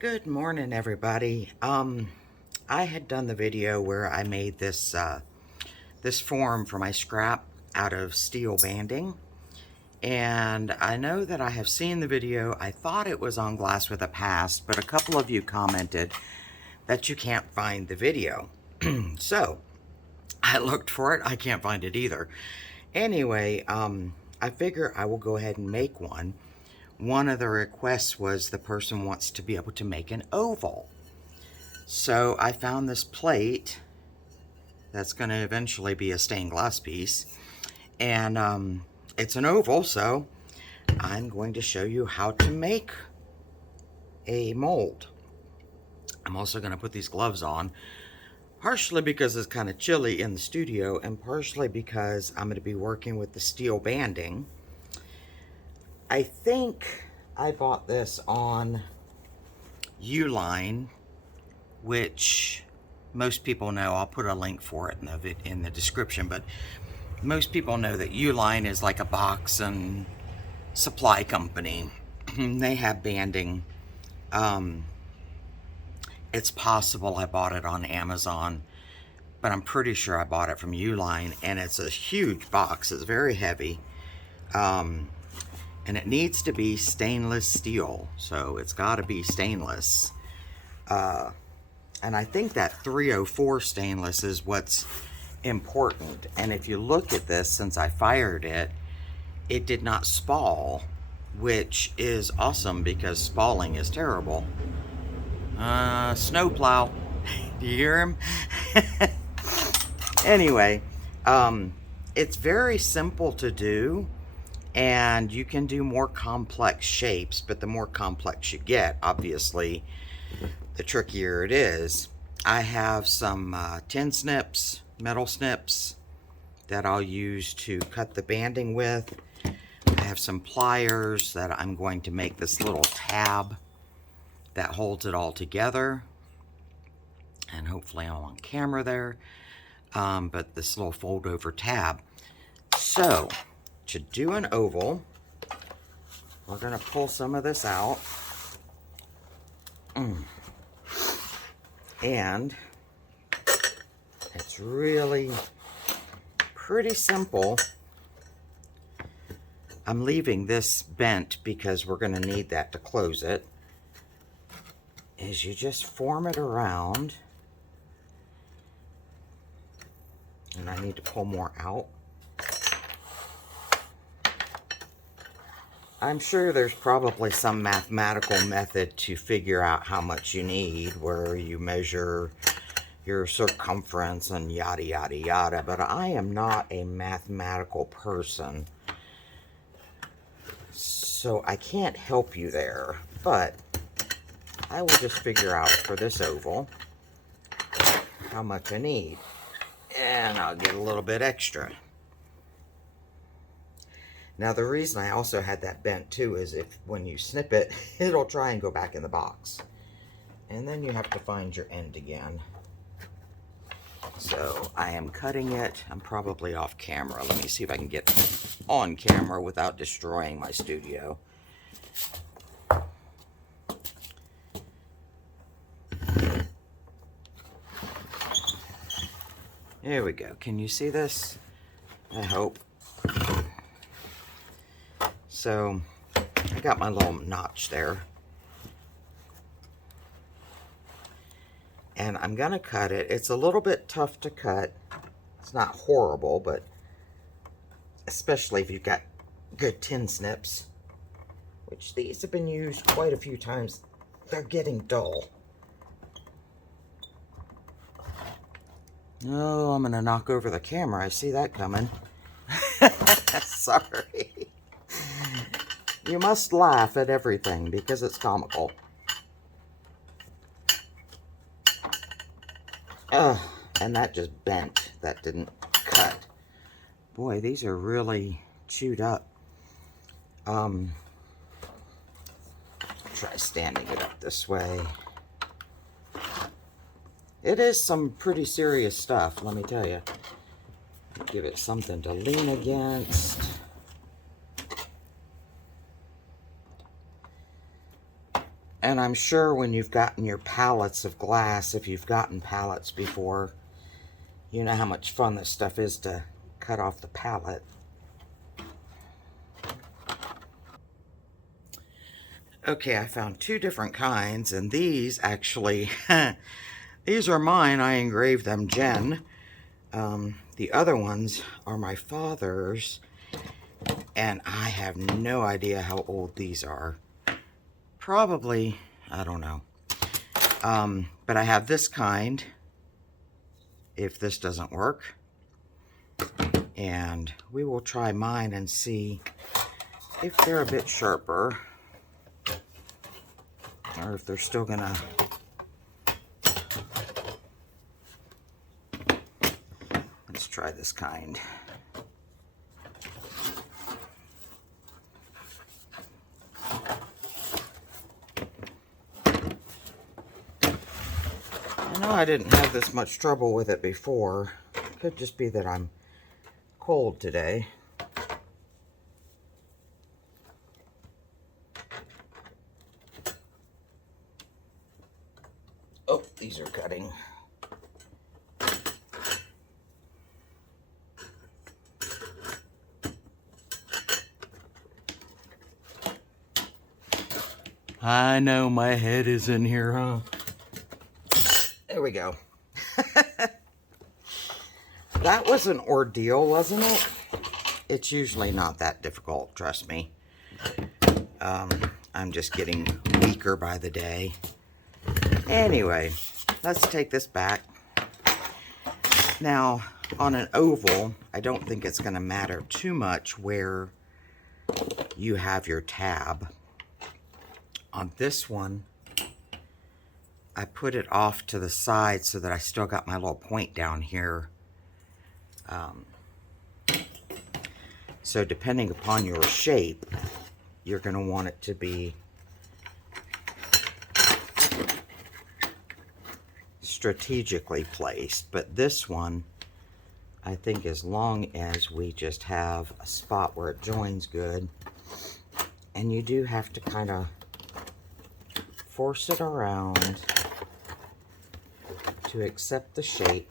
Good morning, everybody. I had done the video where I made this this form for my scrap out of steel banding, and I know that I have seen the video. I thought it was on Glass with a Past, but a couple of you commented that you can't find the video. So I looked for it. I can't find it either. Anyway, I figure I will go ahead and make one. One of the requests was the person wants to be able to make an oval. So I found this plate that's going to eventually be a stained glass piece. And it's an oval, so I'm going to show you how to make a mold. I'm also going to put these gloves on, partially because it's kind of chilly in the studio, and partially because I'm going to be working with the steel banding. I think I bought this on Uline, which most people know. I'll put a link for it in the description, but most people know that Uline is like a box and supply company. They have banding. It's possible I bought it on Amazon, but I'm pretty sure I bought it from Uline, and it's a huge box. It's very heavy. And it needs to be stainless steel, so it's got to be stainless. And I think that 304 stainless is what's important. And if you look at this, since I fired it, it did not spall, which is awesome because spalling is terrible. Snowplow. Do you hear him? Anyway, it's very simple to do. And you can do more complex shapes, but the more complex you get, obviously, the trickier it is. I have some tin snips, metal snips, that I'll use to cut the banding with. I have some pliers that I'm going to make this little tab that holds it all together. And hopefully I'm on camera there. But this little fold over tab. So to do an oval, we're going to pull some of this out. And it's really pretty simple. I'm leaving this bent because we're going to need that to close it. Is you just form it around. And I need to pull more out. I'm sure there's probably some mathematical method to figure out how much you need, where you measure your circumference and yada yada yada, but I am not a mathematical person, so I can't help you there. But I will just figure out for this oval how much I need, and I'll get a little bit extra. Now, the reason I also had that bent too is if when you snip it, it'll try and go back in the box. And then you have to find your end again. So I am cutting it. I'm probably off camera. Let me see if I can get on camera without destroying my studio. There we go. Can you see this? I hope. So I got my little notch there. And I'm going to cut it. It's a little bit tough to cut. It's not horrible, but especially if you've got good tin snips, which these have been used quite a few times. They're getting dull. Oh, I'm going to knock over the camera. I see that coming. Sorry. You must laugh at everything because it's comical. And that just bent. That didn't cut. Boy, these are really chewed up. Try standing it up this way. It is some pretty serious stuff, let me tell you. Give it something to lean against. And I'm sure when you've gotten your pallets of glass, if you've gotten pallets before, you know how much fun this stuff is to cut off the pallet. Okay, I found two different kinds, and these actually, these are mine. I engraved them Jen. The other ones are my father's, and I have no idea how old these are. Probably, I don't know. But I have this kind, if this doesn't work. And we will try mine and see if they're a bit sharper, or if they're still gonna... Let's try this kind. I know I didn't have this much trouble with it before. It could just be that I'm cold today. Oh, these are cutting. I know my head is in here, huh? There we go. That was an ordeal, wasn't it? It's usually not that difficult, trust me. I'm just getting weaker by the day. Anyway, let's take this back. Now, on an oval, I don't think it's going to matter too much where you have your tab. On this one, I put it off to the side so that I still got my little point down here. So depending upon your shape, you're going to want it to be strategically placed. But this one, I think as long as we just have a spot where it joins good, and you do have to kind of force it around to accept the shape.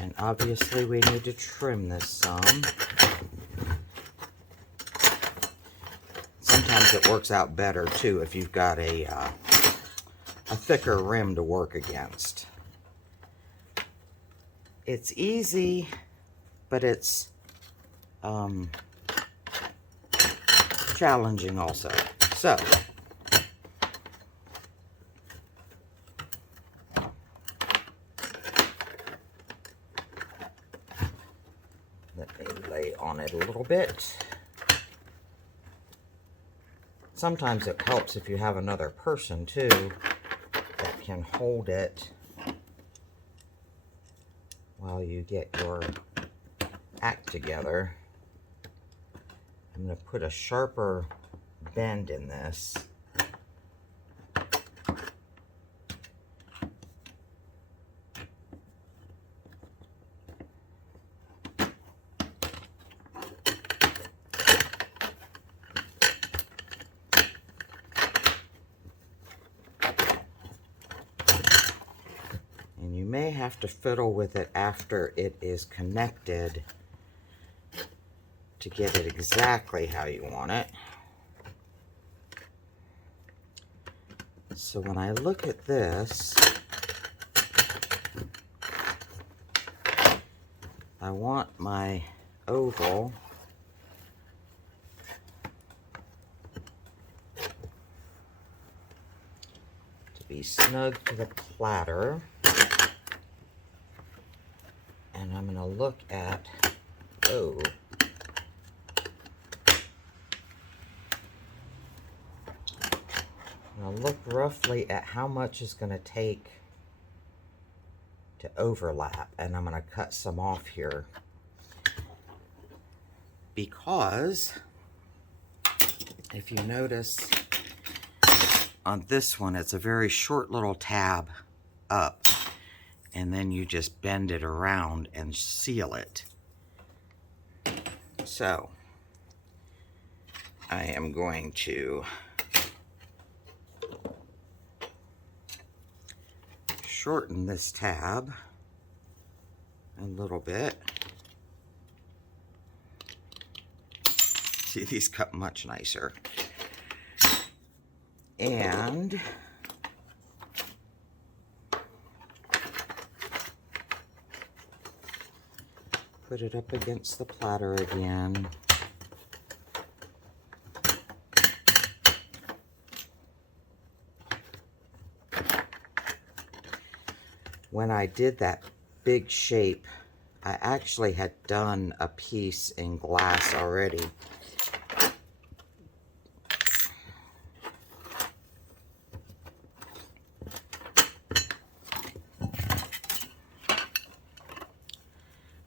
And obviously we need to trim this some. Sometimes it works out better too if you've got a thicker rim to work against. It's easy, but it's challenging also. So, let me lay on it a little bit. Sometimes it helps if you have another person too that can hold it while you get your act together. I'm going to put a sharper bend in this. And you may have to fiddle with it after it is connected to get it exactly how you want it. So when I look at this, I want my oval to be snug to the platter. And I'm going to look at, I'll look roughly at how much is going to take to overlap, and I'm going to cut some off here because if you notice on this one, it's a very short little tab up, and then you just bend it around and seal it. So I am going to shorten this tab a little bit. See, these cut much nicer. And put it up against the platter again. When I did that big shape, I actually had done a piece in glass already.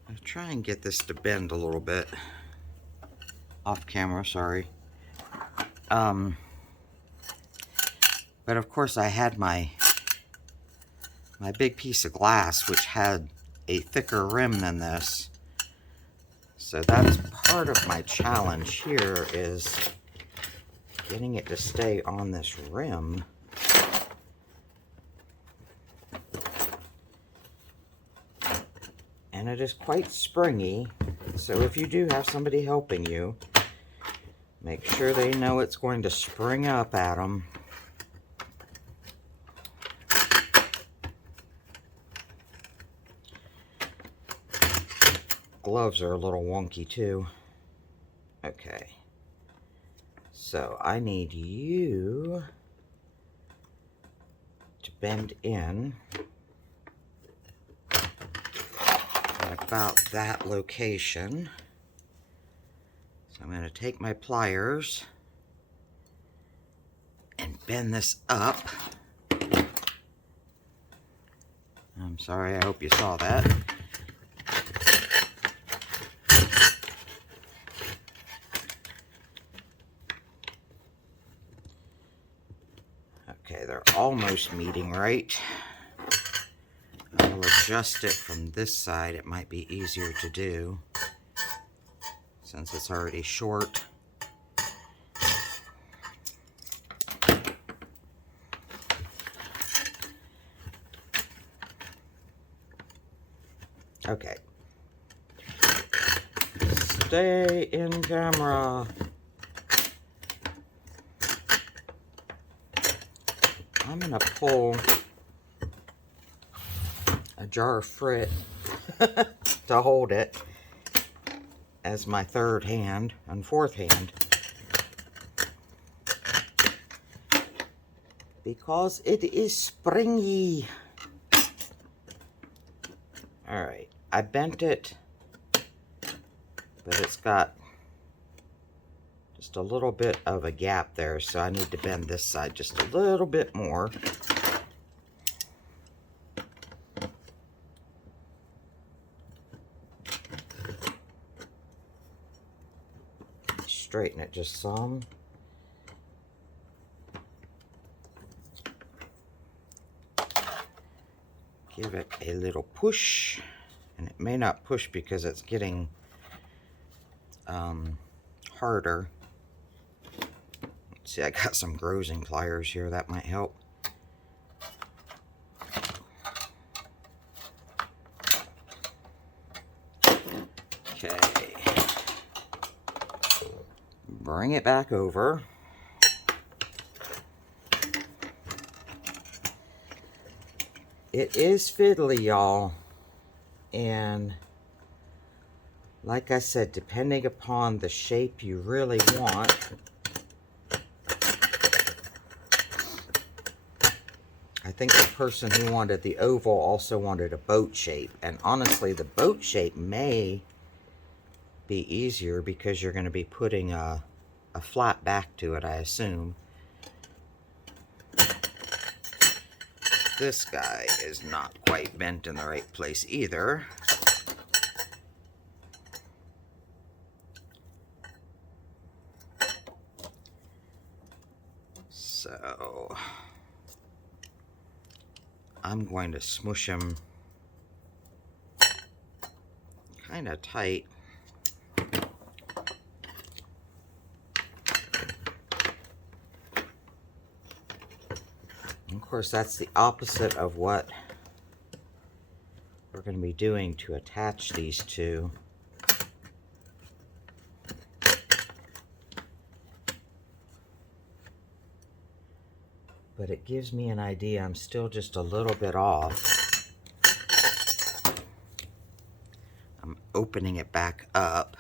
I'll try and get this to bend a little bit. Off camera, sorry. But of course I had my big piece of glass, which had a thicker rim than this. So that's part of my challenge here, is getting it to stay on this rim. And it is quite springy, so if you do have somebody helping you, make sure they know it's going to spring up at them. Gloves are a little wonky too. Okay, so I need you to bend in at about that location. So I'm going to take my pliers and bend this up. I'm sorry, I hope you saw that. Okay, they're almost meeting right. I'll adjust it from this side. It might be easier to do since it's already short. Okay. Stay in camera. I'm gonna pull a jar of Frit to hold it as my third hand and fourth hand, because it is springy. Alright, I bent it, but it's got just a little bit of a gap there, so I need to bend this side just a little bit more. Straighten it just some. Give it a little push, and it may not push because it's getting harder. See, I got some grazing pliers here, that might help. Okay. Bring it back over. It is fiddly, y'all. And like I said, depending upon the shape you really want, I think the person who wanted the oval also wanted a boat shape. And honestly, the boat shape may be easier because you're going to be putting a flat back to it, I assume. This guy is not quite bent in the right place either. So I'm going to smush him kind of tight. Of course, that's the opposite of what we're going to be doing to attach these two. But it gives me an idea. I'm still just a little bit off. I'm opening it back up.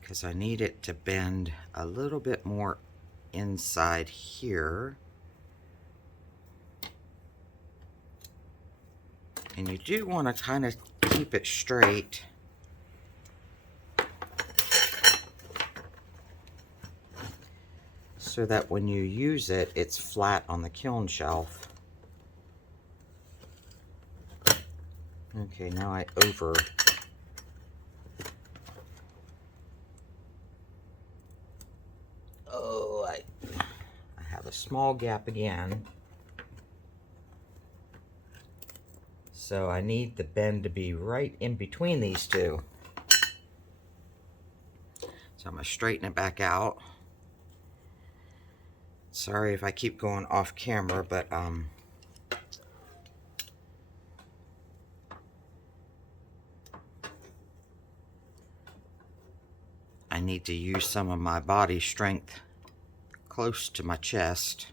Because I need it to bend a little bit more inside here. And you do want to kind of keep it straight. So that when you use it, it's flat on the kiln shelf. Okay, now I I have a small gap again. So I need the bend to be right in between these two. So I'm going to straighten it back out. Sorry if I keep going off camera, but I need to use some of my body strength close to my chest.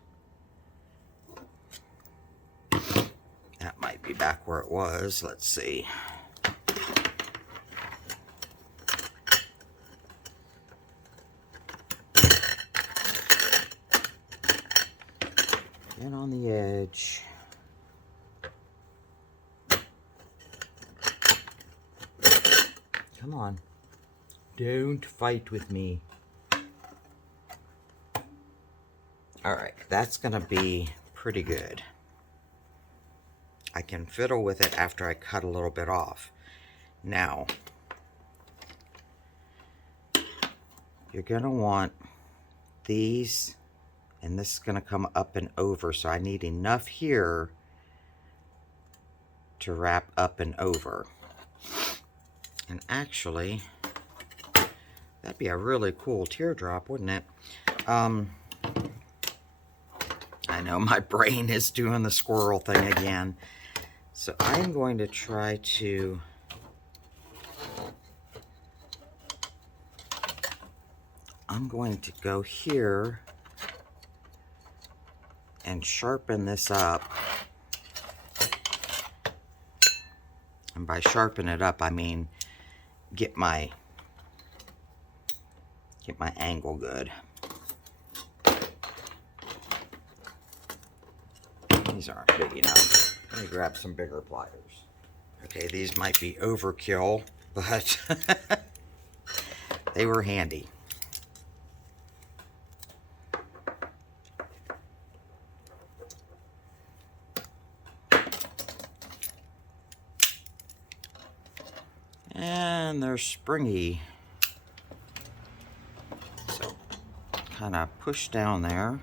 That might be back where it was. Let's see. Get on the edge. Come on. Don't fight with me. Alright, that's going to be pretty good. I can fiddle with it after I cut a little bit off. Now, you're going to want these, and this is going to come up and over, so I need enough here to wrap up and over. And actually, that'd be a really cool teardrop, wouldn't it? I know my brain is doing the squirrel thing again. So I'm going to try to go here and sharpen this up. And by sharpen it up, I mean get my angle good. These aren't big enough. Let me grab some bigger pliers. Okay, these might be overkill, but they were handy. And they're springy. So, kind of push down there.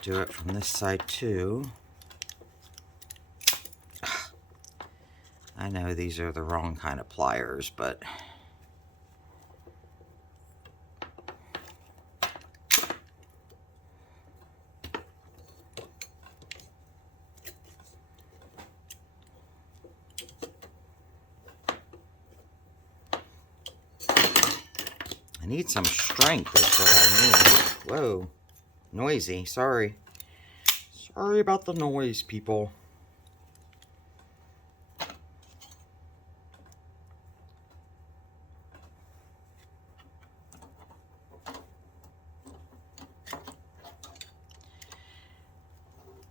Do it from this side too. I know these are the wrong kind of pliers, but I need some strength is what I need. Whoa. Noisy, sorry. Sorry about the noise, people.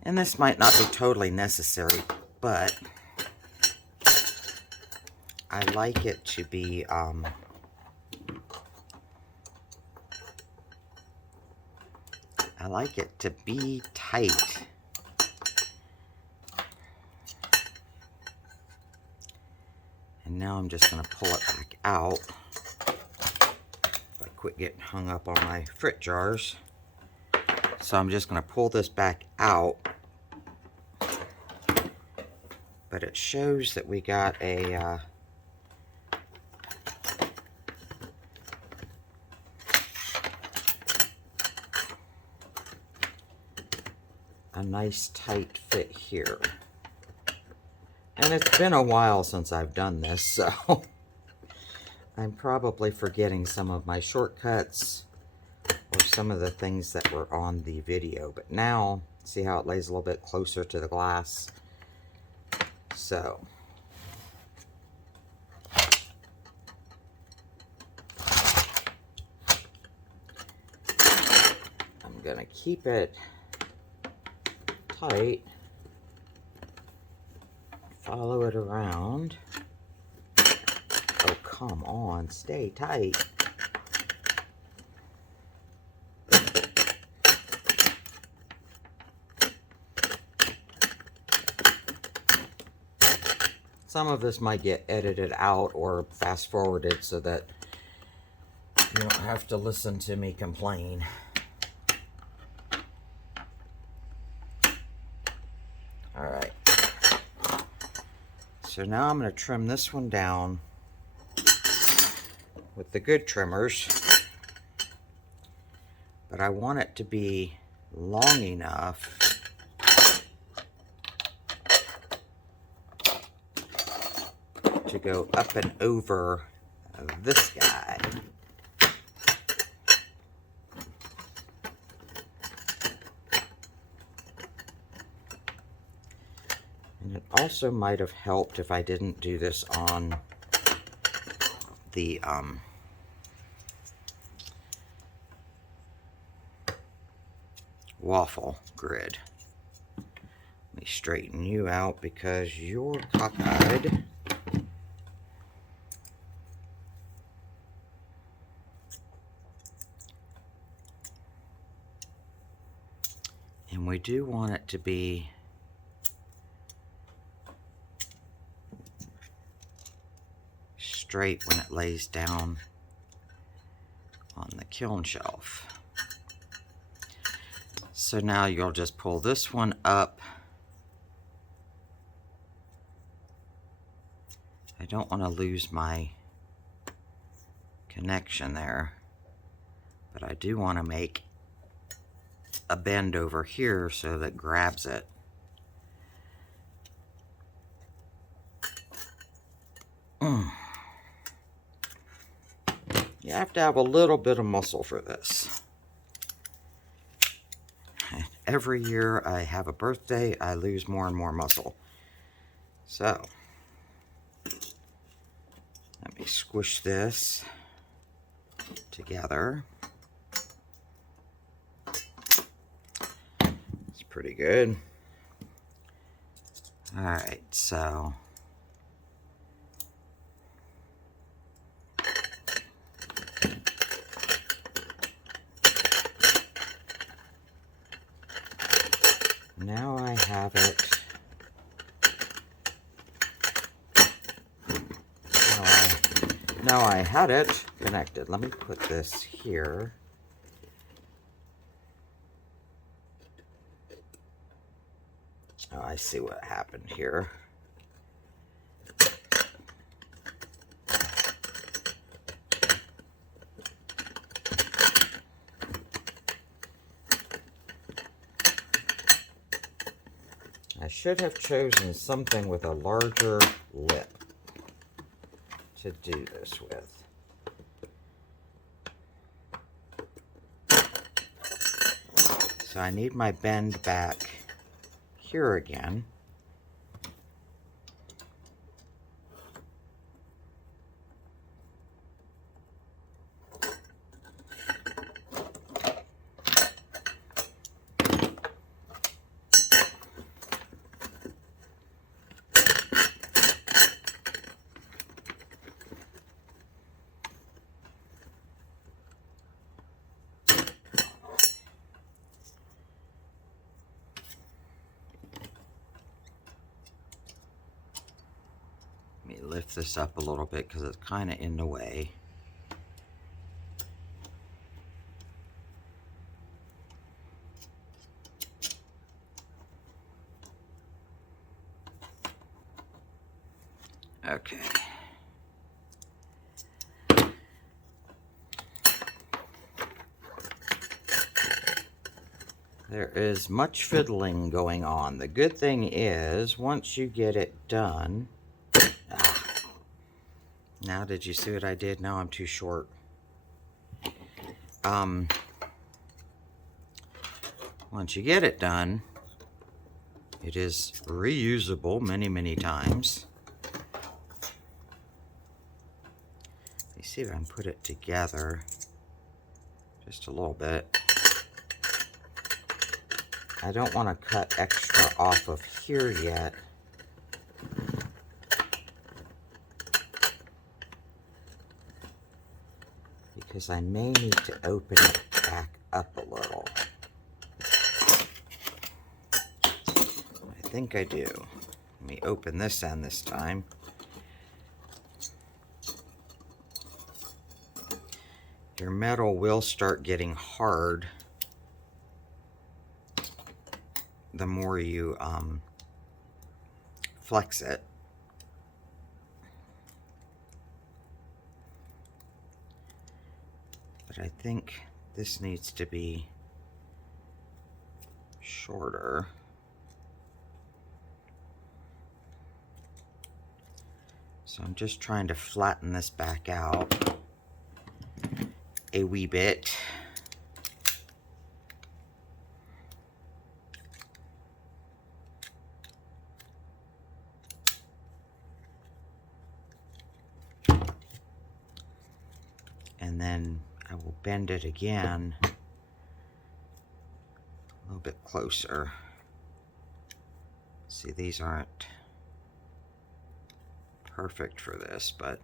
And this might not be totally necessary, but I like it to be, I like it to be tight. And now I'm just going to pull it back out. If I quit getting hung up on my frit jars. So I'm just going to pull this back out. but it shows that we got a nice tight fit here. And it's been a while since I've done this, so I'm probably forgetting some of my shortcuts or some of the things that were on the video. But now, see how it lays a little bit closer to the glass? So, I'm gonna keep it tight, follow it around. Oh, come on, stay tight. Some of this might get edited out or fast forwarded so that you don't have to listen to me complain. Alright. So now I'm going to trim this one down with the good trimmers. But I want it to be long enough to go up and over this guy. And it also might have helped if I didn't do this on the waffle grid. Let me straighten you out because you're cockeyed. And we do want it to be straight when it lays down on the kiln shelf. So now you'll just pull this one up. I don't want to lose my connection there, but I do want to make a bend over here so that grabs it. You have to have a little bit of muscle for this. Every year I have a birthday, I lose more and more muscle. So, let me squish this together. It's pretty good. Alright, so now I have it. Now I had it connected. Let me put this here. Oh, I see what happened here. I should have chosen something with a larger lip to do this with. So I need my bend back here again. Let me lift this up a little bit because it's kind of in the way. Okay. There is much fiddling going on. The good thing is, once you get it done... Now, did you see what I did? Now I'm too short. Once you get it done, it is reusable many, many times. You see if I can put it together just a little bit. I don't want to cut extra off of here yet. Because I may need to open it back up a little. I think I do. Let me open this end this time. Your metal will start getting hard the more you flex it. But I think this needs to be shorter. So I'm just trying to flatten this back out a wee bit. And then I will bend it again a little bit closer. See, these aren't perfect for this, but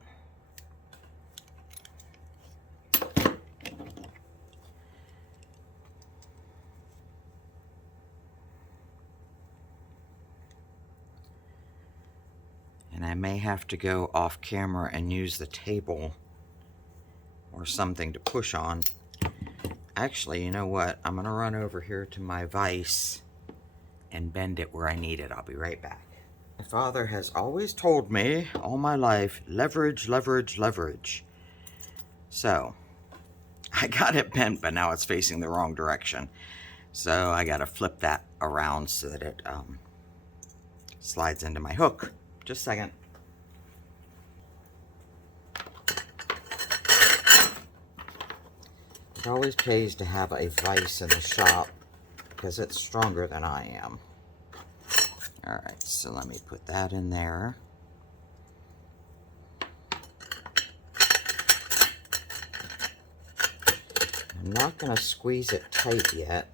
and I may have to go off camera and use the table or something to push on. Actually, you know what? I'm gonna run over here to my vise and bend it where I need it. I'll be right back. My father has always told me all my life, leverage, leverage, leverage. So, I got it bent, but now it's facing the wrong direction. So I gotta flip that around so that it slides into my hook. Just a second. It always pays to have a vise in the shop because it's stronger than I am. Alright, so let me put that in there. I'm not going to squeeze it tight yet.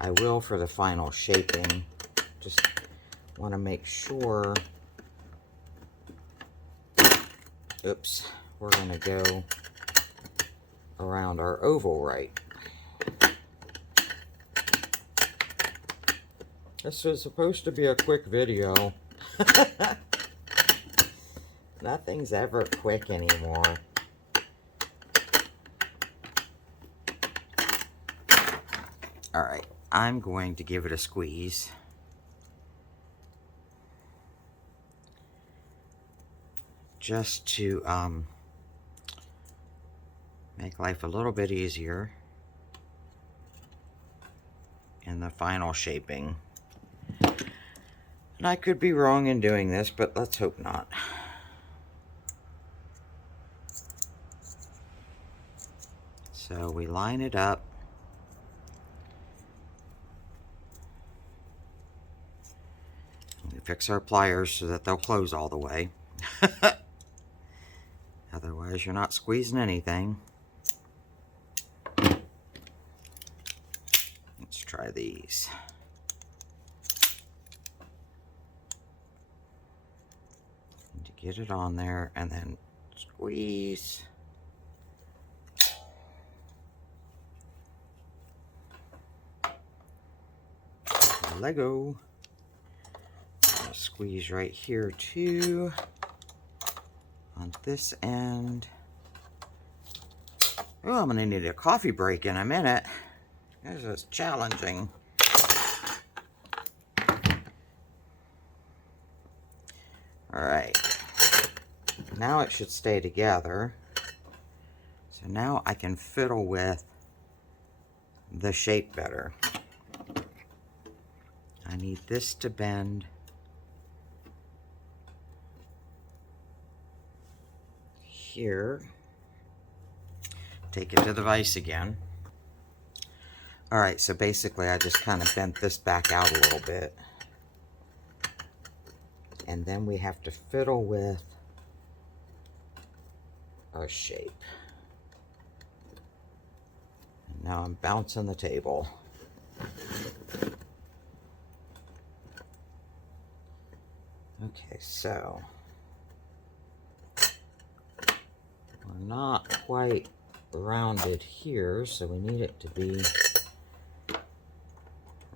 I will for the final shaping. Just want to make sure. Oops, we're going to go around our oval right. This was supposed to be a quick video. Nothing's ever quick anymore. Alright, I'm going to give it a squeeze. Just to make life a little bit easier in the final shaping. And I could be wrong in doing this, but let's hope not. So we line it up. We fix our pliers so that they'll close all the way. Otherwise, you're not squeezing anything. Let's try these. To get it on there and then squeeze. Lego. Squeeze right here too. On this end. Oh, I'm gonna need a coffee break in a minute. This is challenging. All right. Now it should stay together. So now I can fiddle with the shape better. I need this to bend here. Take it to the vise again. All right, so basically I just kind of bent this back out a little bit. And then we have to fiddle with our shape. And now I'm bouncing the table. Okay, so we're not quite rounded here, so we need it to be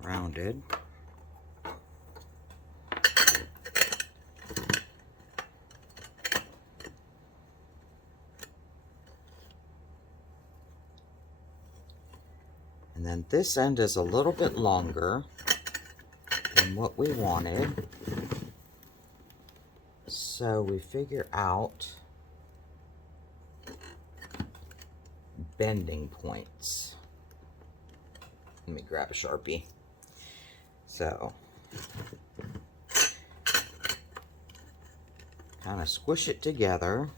rounded. And then this end is a little bit longer than what we wanted. So we figure out bending points. Let me grab a Sharpie. So kind of squish it together.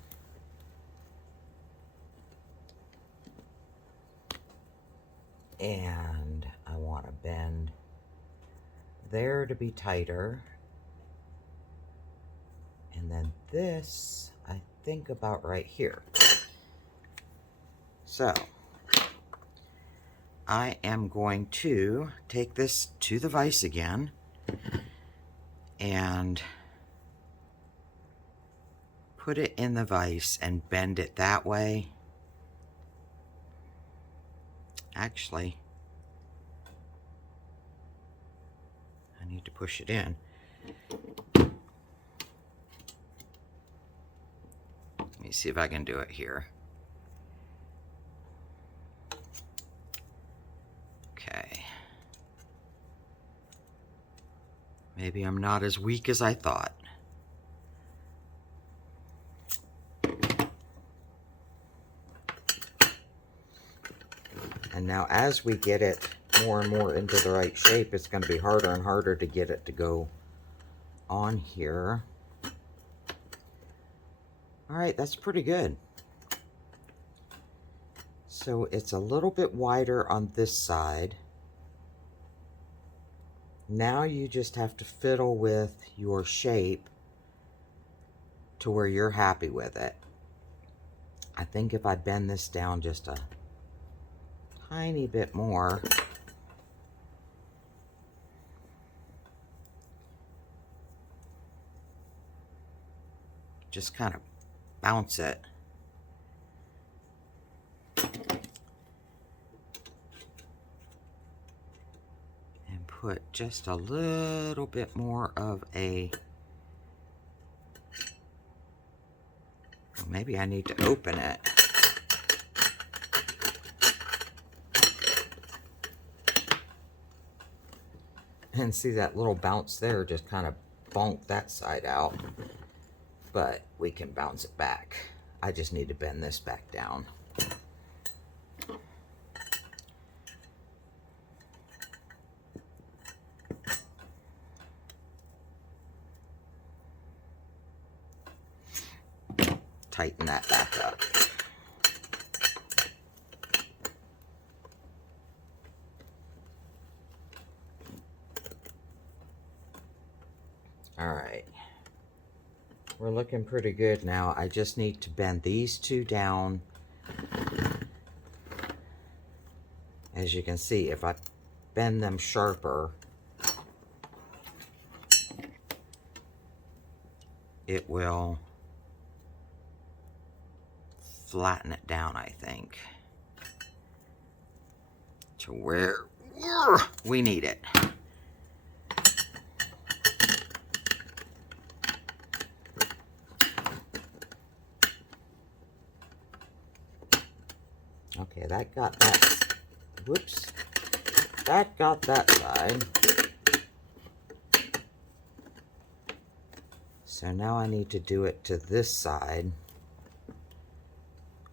And I want to bend there to be tighter. And then this, I think about right here. So I am going to take this to the vise again and put it in the vise and bend it that way. Actually, I need to push it in. Let me see if I can do it here. Okay. Maybe I'm not as weak as I thought. And now as we get it more and more into the right shape, it's going to be harder and harder to get it to go on here. All right, that's pretty good. So it's a little bit wider on this side. Now you just have to fiddle with your shape to where you're happy with it. I think if I bend this down just a tiny bit more, just kind of bounce it. And put just a little bit more of a, maybe I need to open it. And see that little bounce there just kind of bonked that side out. But we can bounce it back. I just need to bend this back down. Tighten that back up. All right. We're looking pretty good now. I just need to bend these two down. As you can see, if I bend them sharper, it will flatten it down, I think, to where we need it. Okay, that got that. Whoops. That got that side. So now I need to do it to this side.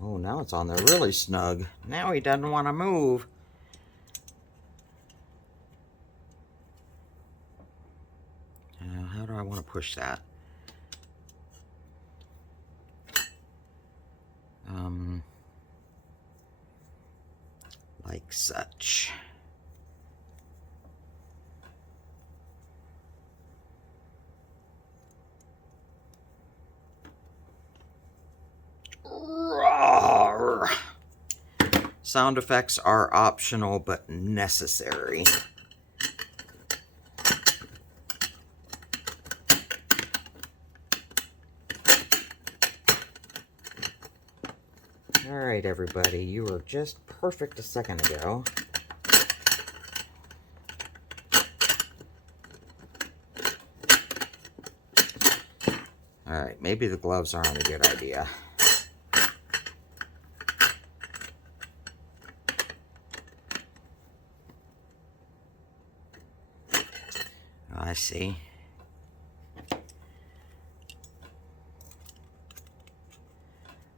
Oh, now it's on there really snug. Now he doesn't want to move. How do I want to push that? Like such. Roar. Sound effects are optional but necessary. Alright, everybody, you were just perfect a second ago. Alright, maybe the gloves aren't a good idea. I see. Let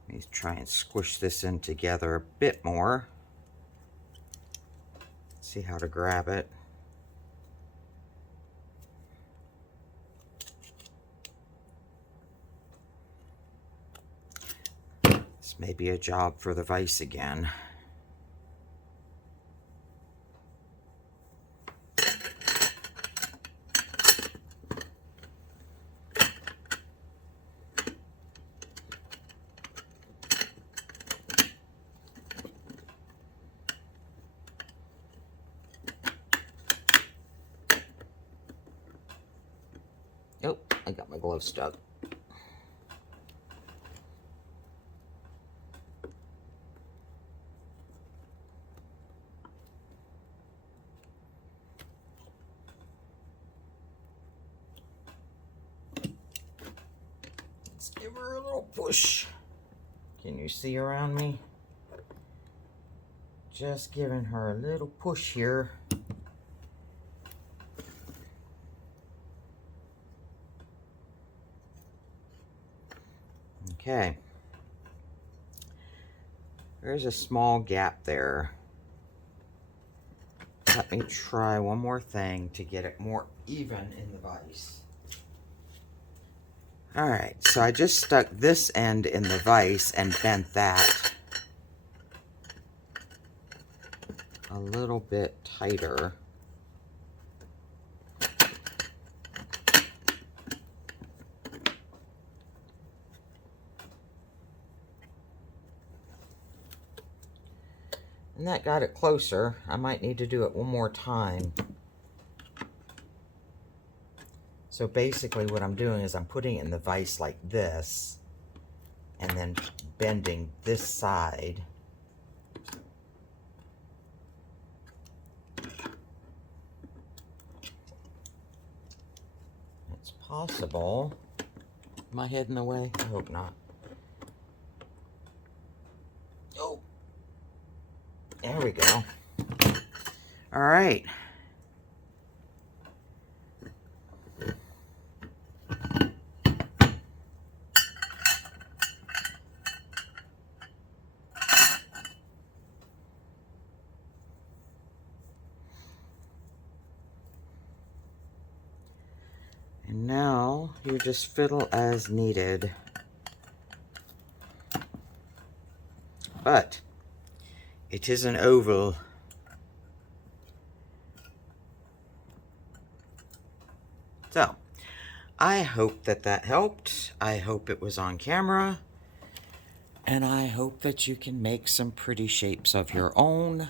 me try and squish this in together a bit more. See how to grab it. This may be a job for the vise again. Oh, I got my glove stuck. Let's give her a little push. Can you see around me? Just giving her a little push here. Okay. There's a small gap there. Let me try one more thing to get it more even in the vise. Alright, so I just stuck this end in the vise and bent that a little bit tighter. And that got it closer. I might need to do it one more time. So basically what I'm doing is I'm putting it in the vise like this, and then bending this side. It's possible. Am I heading the way? I hope not. Oh! There we go. All right. And now you just fiddle as needed. But it is an oval. So, I hope that that helped. I hope it was on camera. And I hope that you can make some pretty shapes of your own.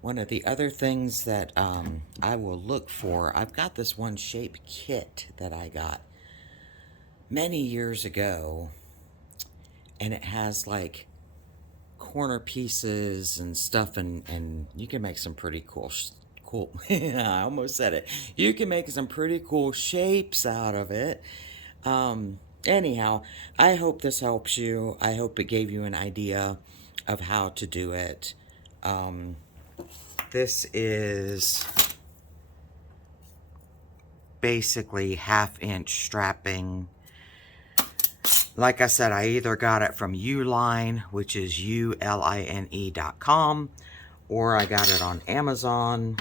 One of the other things that I will look for, I've got this one shape kit that I got many years ago. And it has like corner pieces and stuff, and you can make some pretty cool I almost said it. You can make some pretty cool shapes out of it. Anyhow, I hope this helps you. I hope it gave you an idea of how to do it. This is basically half-inch strapping. Like I said, I either got it from Uline, which is uline.com, or I got it on Amazon.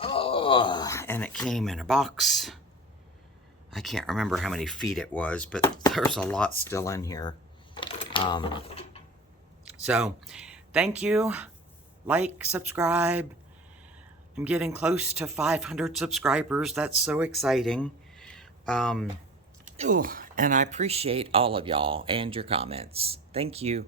Oh, and it came in a box. I can't remember how many feet it was, but there's a lot still in here. So, thank you. Like, subscribe. I'm getting close to 500 subscribers. That's so exciting. And I appreciate all of y'all and your comments. Thank you.